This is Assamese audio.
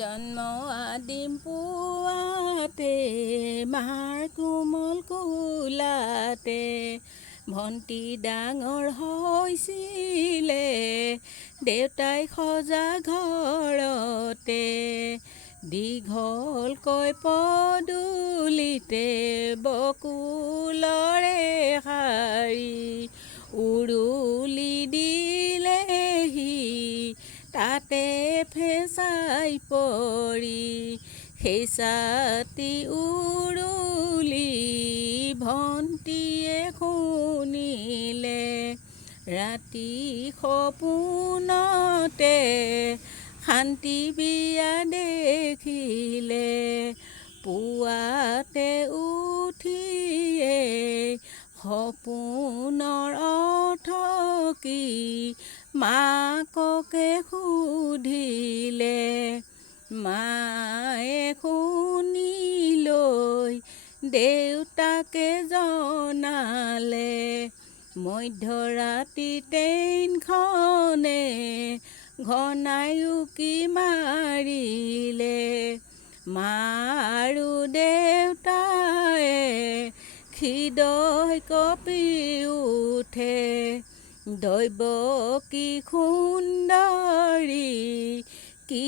জন্ম আদিম পুৱাতে মাৰ কোমল কোলাতে ভণ্টি ডাঙৰ হৈছিলে দেউতাই সজা ঘৰতে দীঘলকৈ পদূলিতে বকুলৰে শাৰী উৰুলি দিলেহি তাতে ফেঁচাই পৰি সেই ছাতি উৰুলি ভণ্টিয়ে শুনিলে ৰাতি সপোনতে শান্তি বিয়া দেখিলে পুৱাতে উঠিয়ে সপোনৰ অৰ্থ কি মাককে সুধিলে মায়ে শুনি লৈ দেউতাকে জনালে মধ্যৰাতি ট্ৰেইনখনে ঘনাই উকি মাৰিলে মা আৰু দেউতায়ে হৃদয় কঁপি উঠে দৈৱ কি সুন্দৰী কি